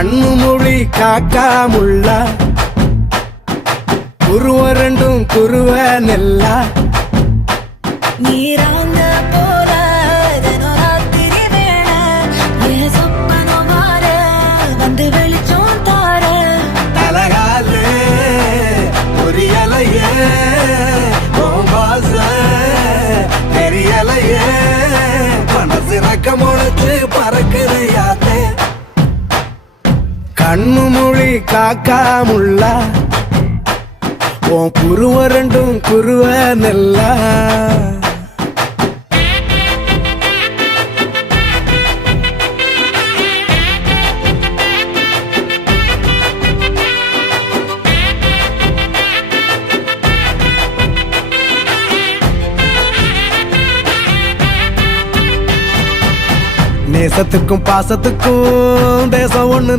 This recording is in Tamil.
கண்ணு மொழி காக்காமுள்ள குருவ ரெண்டும் குருவ நெல்லா நீராங்க போல ராத்திரி வேளை என் சொப்பனம் மாற வந்து வெளிச்சம் தார தலகாலே பொரியலையே ஓம்பாச தெரியலையே மனசு ரக்க முளைச்சு பறக்குறையாத்தே கண்ணு மொழி காக்காமுள்ள உன் குருவ ரெண்டும் குருவ நெல்லா நேசத்துக்கும் பாசத்துக்கும் தேசம் ஒண்ணு